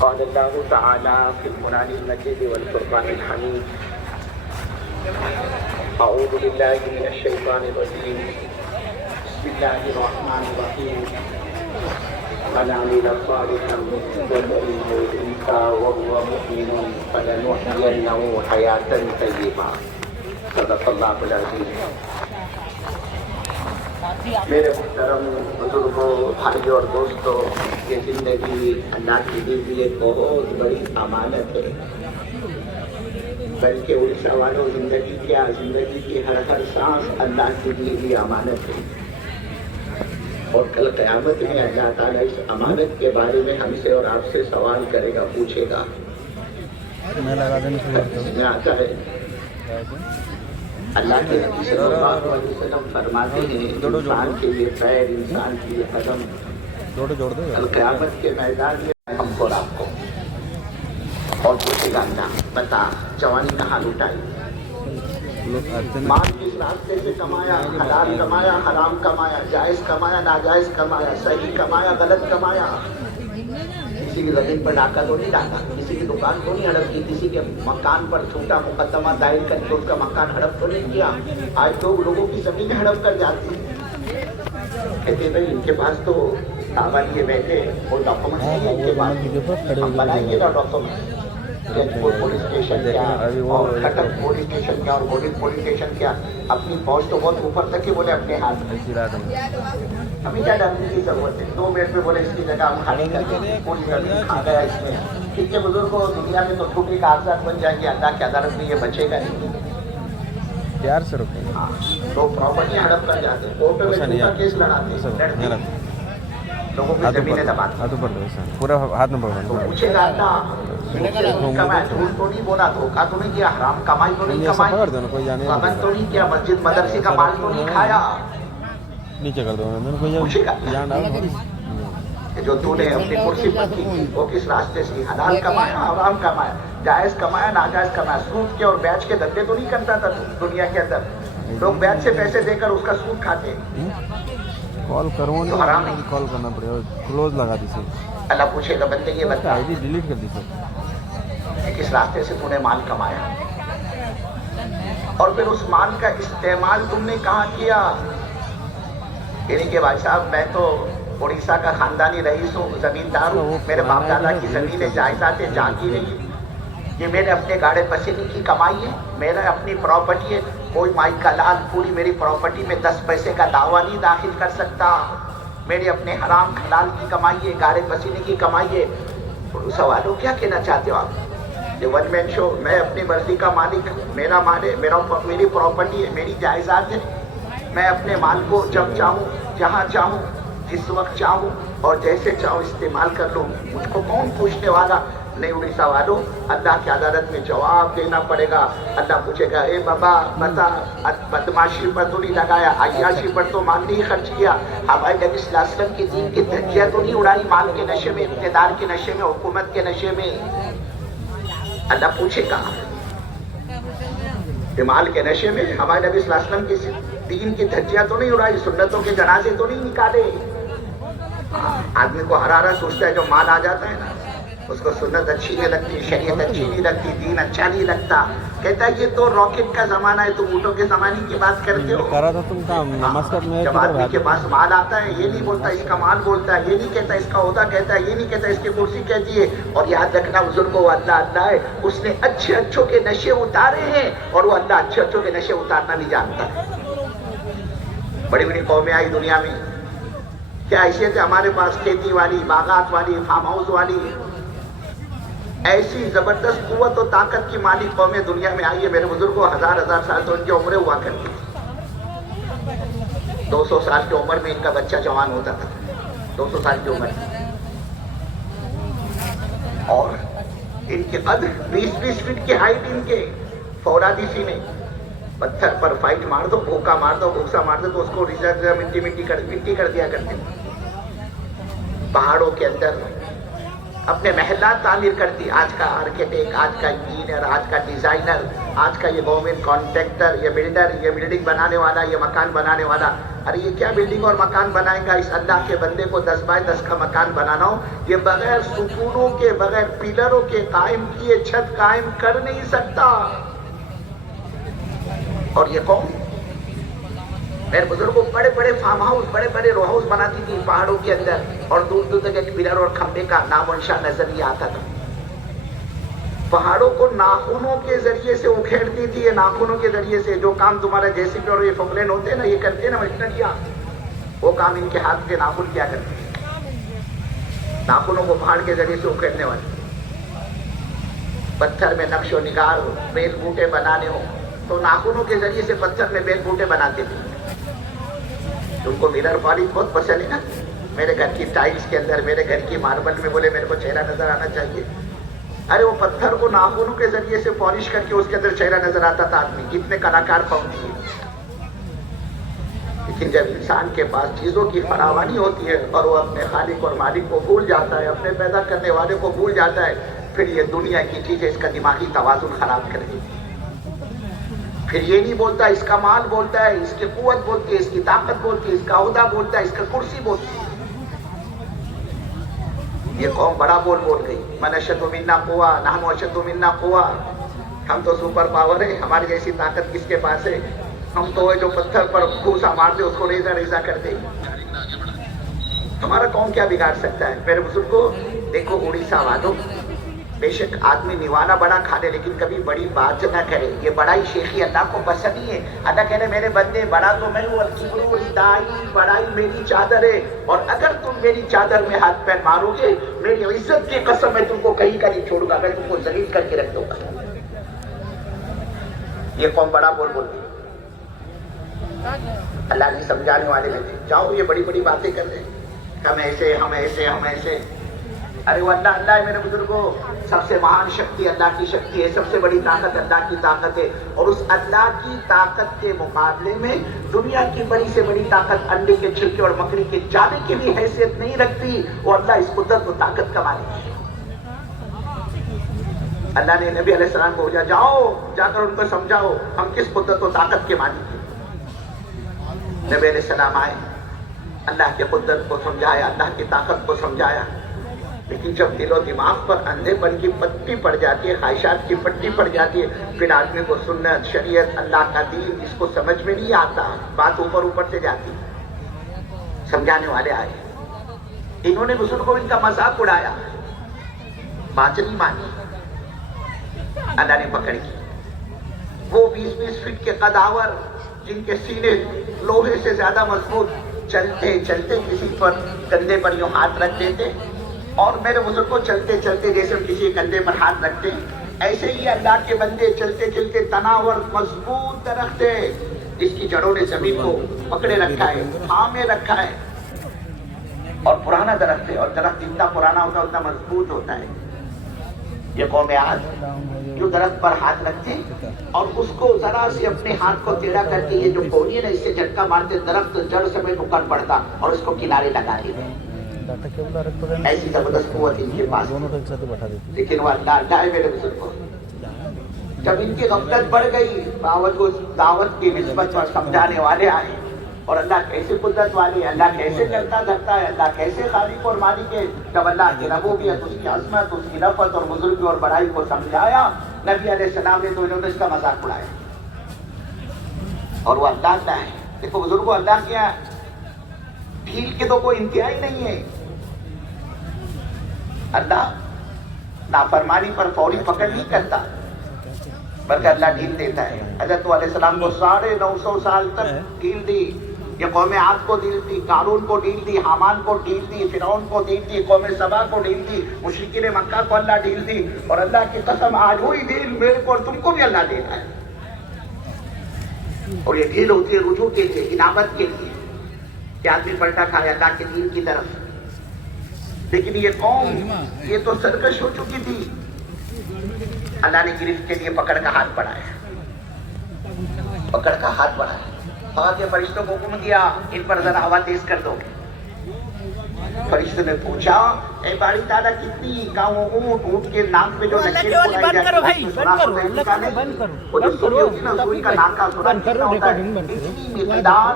قال الله تعالى في القرآن المجيد والفرقان الحميد أعوذ بالله من الشيطان الرجيم بسم الله الرحمن الرحيم من عمل صالحا من ذكر أو أنثى وهو مؤمن فلنحيينه حياة طيبة صدق الله العظيم. میرے محترم بزرگوں، بھائی اور دوستوں، یہ زندگی اللہ کی دی ہوئی ایک بہت بڑی امانت ہے. بلکہ اڑیسہ والوں، زندگی کیا، زندگی کی ہر سانس اللہ کی دی ہوئی امانت ہے. اور کل قیامت میں اللہ تعالیٰ اس امانت کے بارے میں ہم سے اور آپ سے سوال کرے گا، پوچھے گا. میں آتا ہے اللہ کے نبی صلی اللہ علیہ وسلم فرماتے ہیں انسان کے لیے پیر، انسان کے لیے قدم. کل قیامت کے میدان میں ہم کو آپ کو اور پوچھے گا اللہ بتا جوانی کہاں لٹائی، مال کس راستے سے کمایا، حلال کمایا، حرام کمایا، جائز کمایا، ناجائز کمایا، صحیح کمایا، غلط کمایا. کسی کی زمین پر ڈاکہ تو نہیں ڈاکا، کسی کی دکان تو نہیں ہڑپ کی، کسی کے مکان پر چھوٹا مقدمہ دائر کر کے اس کا مکان ہڑپ تو نہیں کیا. آج لوگوں کی زمین ہڑپ کر جاتی ہے، کہتے بھائی ان کے پاس تو سامان یہ بیٹھے وہ ڈاکومنٹ نہیں ہے ان کے پاس، ہم بنائیں گے نا ڈاکومنٹ. پولیس اسٹیشن کیا اور کٹک پولیس اسٹیشن کیا اور گوڑی پولیس اسٹیشن کیا، اپنی فوج تو بہت اوپر تک ہی بولے اپنے ہاتھ میں. ہمیں کیا ڈرنے کی ضرورت ہے؟ 2 منٹ میں بولے اس کی جگہ ہم خالی کر دیں، پوری زمین کھا گیا اس میں. کتنے بزرگوں دنیا میں تو ٹوٹے کاغذات بن جائیں گے، اللہ کی عدالت میں یہ بچے گا نہیں. پیار سے رکھیں. ہاں تو پراپرٹی ہڑپ کر جاتے، کورٹ میں جھوٹا کیس لڑاتے، لوگوں کی زمینیں دباتے. پورا ہاتھ میں پکڑو. تو پوچھے گا اللہ کمایا، جھوٹ تو نہیں بولا، دھوکہ تو نہیں کیا، حرام کمائی تو نہیں کمائی، غبن تو نہیں کیا، مسجد مدرسے کا مال تو نہیں کھایا. نیچے کر دو. پوچھے گا جو تو نے اپنی کرسی پر کی وہ کس راستے سے، حلال کمایا، حرام کمایا، جائز کمایا، ناجائز کمایا. سود کے اور بیچ کے دھندے تو نہیں کرتا تھا دنیا کے اندر. لوگ بیچ سے پیسے دے کر اس کا سود کھاتے. کال کروں تو حرام نہیں. کال کرنا پڑے گا، کلوز لگا دی سے. اللہ پوچھے گا بندے یہ بتا آئی ڈی ڈیلیٹ کر دی سر، کس راستے سے تو نے مال کمایا، اور پھر اس مال کا استعمال تم نے کہاں کیا. یعنی کہ بھائی صاحب میں تو اڑیسہ کا خاندانی رئیس ہوں، زمیندار ہوں، میرے باپ دادا کی زمینیں جائیدادیں جاگی نہیں، یہ میرے اپنے گاڑے پسینے کی کمائی ہے، میرا اپنی پراپرٹی ہے. کوئی مائی کا لال پوری میری پراپرٹی میں 10 پیسے کا دعویٰ نہیں داخل کر سکتا. میرے اپنے حرام حلال کی کمائی ہے، گاڑے پسینے کی کمائی ہے. سوالوں کیا کہنا چاہتے ہو آپ؟ یہ ون مین شو. میں اپنی مرضی کا مالک ہوں، میرا مال ہے، میری پراپرٹی ہے، میری جائیداد ہے. میں اپنے مال کو جب چاہوں، جہاں چاہوں، جس وقت چاہوں اور جیسے چاہوں استعمال کر لوں. مجھ کو کون پوچھنے والا نہیں. اڑیسہ والوں اللہ کی عدالت میں جواب دینا پڑے گا. اللہ پوچھے گا اے بابا بتا بدماشی پر تو نہیں لگایا، عیاشی پر تو مال نہیں خرچ کیا، ہمارے نبی صلی اللہ علیہ وسلم کی دین کی دھجیاں تو نہیں اڑائی مال کے نشے میں، اقتدار کے نشے میں، حکومت کے نشے میں. اللہ پوچھے گا مال کے نشے میں ہمارے نبی صلی اللہ علیہ وسلم کی دین کی دھجیاں تو نہیں اڑائی، سنتوں کے جنازے تو نہیں نکالے. آدمی کو ہرارا سوچتا ہے جو مال آ جاتا ہے نا، اس کو سنت اچھی نہیں لگتی، شریعت اچھی نہیں لگتی، دین اچھا نہیں لگتا. کہتا ہے یہ تو راکٹ کا زمانہ ہے، تم اونٹوں کے زمانے کی بات کرتے ہو. کرا تھا تم کام نماز کا. جب آدمی کے پاس مال آتا ہے یہ نہیں بولتا اس کا مال بولتا ہے، یہ نہیں کہتا اس کا عہدہ کہتا ہے، یہ نہیں کہتا اس کی کرسی کہتی ہے. اور یاد رکھنا بزرگوں اللہ اللہ ہے، اس نے اچھے اچھوں کے نشے اتارے ہیں اور وہ اللہ اچھے اچھوں کے نشے اتارنا بھی جانتا ہے. بڑی بڑی قومیں آئی دنیا میں، کیا حیثیت ہے ہمارے پاس؟ کھیتی والی، باغات والی، فارم ہاؤس والی، ایسی زبردست قوت و طاقت کی مالک قومیں دنیا میں آئی ہے. میرے بزرگوں 1000 سال تو ان کی عمریں ہوا کرتی تھی. 200 سال کی عمر میں ان کا بچہ جوان ہوتا تھا، 200 سال کی عمر میں. اور ان کے قد 20 فٹ کی ہائٹ، ان کے فولادی سینے. پتھر پر فائٹ مار دو، بھوکا مار دو، بھوکسا مار دو تو اس کو مٹی کر دیا کرتے. پہاڑوں کے اندر اپنے محلات تعمیر کرتی. آج کا آرکیٹیکٹ، آج کا انجینئر، آج کا ڈیزائنر، آج کا یہ گورنمنٹ کانٹریکٹر، یہ بلڈر، یہ بلڈنگ بنانے والا، یہ مکان بنانے والا अरे ये क्या बिल्डिंग और मकान बनाएगा, इस अल्लाह के बंदे को 10 बाय 10 का मकान बनाना हो, ये बगैर सुकूनों के बगैर पिलरों के कायम किए छत कायम कर नहीं सकता। और ये कौन, मेरे बुजुर्गों बड़े बड़े फार्म हाउस, बड़े बड़े रो हाउस बनाती थी पहाड़ों के अंदर, और दूर दूर तक एक पिलर और खंबे का नामो निशान नजर नहीं आता था। पहाड़ों को नाखूनों के जरिए से उखेड़ती थी, ये नाखूनों के जरिए से, जो काम तुम्हारा जेसीबी और ये फोकलेन होते हैं ना, ये करते हैं ना मशीनरियां, वो काम इनके हाथ के नाखून क्या करते हैं, नाखूनों को पहाड़ के जरिए से उखेड़ने वाले। पत्थर में नक्शो निगार बेल बूटे बनाने हो तो नाखूनों के जरिए से पत्थर में बेल बूटे बनाते थे। तुमको मिरर पॉलिश बहुत पसंद है ना, मेरे घर की टाइल्स के अंदर, मेरे घर की मार्बल में बोले मेरे को चेहरा नजर आना चाहिए, अरे वो पत्थर को नाखूनों के जरिए से पॉलिश करके उसके अंदर चेहरा नजर आता था आदमी, कितने कलाकार पहुंची। लेकिन जब इंसान के पास चीजों की फरावानी होती है और वो अपने खालिक और मालिक को भूल जाता है, अपने पैदा करने वाले को भूल जाता है, फिर ये दुनिया की चीजें इसका दिमागी तवाजुन खराब कर देती। फिर ये नहीं बोलता, इसका माल बोलता है, इसकी कुव्वत बोलती है, इसकी ताकत बोलती है, इसका ओहदा बोलता है, इसका कुर्सी बोलती है। ये कौम बड़ा बोल गई, मन अशद्दु मिन्ना कुव्वा नहनु अशद्दु मिन्ना कुव्वा, हम तो सुपर पावर है, हमारी जैसी ताकत किसके पास है, हम तो जो पत्थर पर घूसा मार दे उसको रेजा रेजा कर दे। हमारा कौन क्या बिगाड़ सकता है। मेरे बुजुर्गों देखो, उड़ीसा वालों, बेशक आदमी निवाना बड़ा खा ले लेकिन कभी बड़ी बात ना करे, ये बड़ाई शेखी अल्लाह को पसंद नहीं है। अल्लाह कह रहे मेरे बंदे बड़ा तो मैं हूँ, बड़ाई मेरी चादर है, और अगर तुम मेरी चादर में हाथ पैर मारोगे, मेरी इज्जत की कसम मैं तुमको कहीं का नहीं छोड़ूंगा, मैं तुमको जलील करके रख दूंगा। ये कौन बड़ा बोल अल्लाह ने समझाने वाले में थे, जाओ ये बड़ी बड़ी बातें कर रहे हैं, हम ऐसे हम ऐसे हम ऐसे। अरे वो अल्लाह अल्लाह है मेरे बुजुर्गों, सबसे महान शक्ति अल्लाह की शक्ति है, सबसे बड़ी ताकत अल्लाह की ताकत है, और उस अल्लाह की ताकत के मुकाबले में दुनिया की बड़ी से बड़ी ताकत अंडे के छिलके और मकड़ी के जाने की भी हैसियत नहीं रखती। वो अल्लाह इस कुदरत और ताकत का मालिक है। अल्लाह ने नबी अलैहिस्सलाम को भेजा, जाओ जाकर उनको समझाओ हम किस कुदरत और ताकत के मालिक हैं। नबी अलैहिस्सलाम आए, अल्लाह के कुदरत को समझाया, अल्लाह की ताकत को समझाया, लेकिन जब दिलो दिमाग पर अंधेपन की पट्टी पड़ जाती है, ख्वाहिशात की पट्टी पड़ जाती है, फिर आदमी को सुन्नत शरीयत अल्लाह का दीन इसको समझ में नहीं आता, बात ऊपर ऊपर से जाती। समझाने वाले आए, इन्होंने बुजुर्गों इनका मजाक उड़ाया, बात नहीं मानी, अल्लाह ने पकड़ की। वो 20-20 फीट के कदावर जिनके सीने लोहे से ज्यादा मजबूत, चलते चलते किसी पर कंधे पर यूं हाथ रख देते, और मेरे बुजुर्ग को चलते चलते जैसे हम किसी कंधे पर हाथ रखते हैं, ऐसे ही अल्लाह के बंदे चलते चलते तनावर मजबूत दरख्त है, इसकी जड़ों ने जमीन को पकड़े रखा है, थामे रखा है, और पुराना दरख्त है, और दरख्त जितना पुराना होता है उतना मजबूत होता है। ये कौम आज जो दरख्त पर हाथ रखते और उसको जरा से अपने हाथ को टेढ़ा करके ये जो कोनी है ना, इससे झटका मारते, दरख्त जड़ समेत उकड़ पड़ता और उसको किनारे लगा देते। ऐसी जबरदस्त कुव्वत इनके पास, लेकिन वो अल्लाह है मेरे बुजुर्गों। जब इनकी गफलत बढ़ गई, दावत की निस्बत पर समझाने वाले आए, और अल्लाह कैसे कुदरत वाली है, अल्लाह कैसे करता धरता है, अल्लाह कैसे खालिक और मालिक है। जब अल्लाह की रबूबियत, उसकी अज़मत, उसकी रफ़त और बुजुर्गी और बड़ाई को समझाया नबी अलैहिस्सलाम ने, तो इन्होंने इसका मजाक उड़ाया। और वो अल्लाह है। देखो बुजुर्गों, अल्लाह के यहाँ ढील की तो कोई इंतहा ही नहीं है। अल्लाह नाफरमानी पर फौरी पकड़ नहीं करता, बल्कि अल्लाह ढील देता है। हज़रत अलैहिस्सलाम को 950 साल तक ढील दी। ये कौम आद को ढील दी, कारून को ढील दी, हामान को ढील दी, फिरौन को ढील दी, कौम सबा को ढील दी, मुशरिकीन मक्का को अल्लाह ढील दी। और अल्लाह की कसम, आज हुई ढील मेरे को और तुमको भी अल्लाह देता है। और ये ढील होती है रुजू के लिए, इनामत के लिए, कि आदमी पलटा खाए अल्लाह के दीन की तरफ। लेकिन ये कौम ये तो सरकश हो चुकी थी। अल्लाह ने गिरफ्त के लिए पकड़ का हाथ बढ़ाया, पकड़ का हाथ बढ़ाया, के फरिश्तों को हुक्म दिया, इन पर जरा हवा तेज कर दो। फरिश्तों ने पूछा, ए बाड़ी दादा कितनी गाँव ऊँट के नाक पे जो नकेल का नाक का सुना, इतनी मिकदार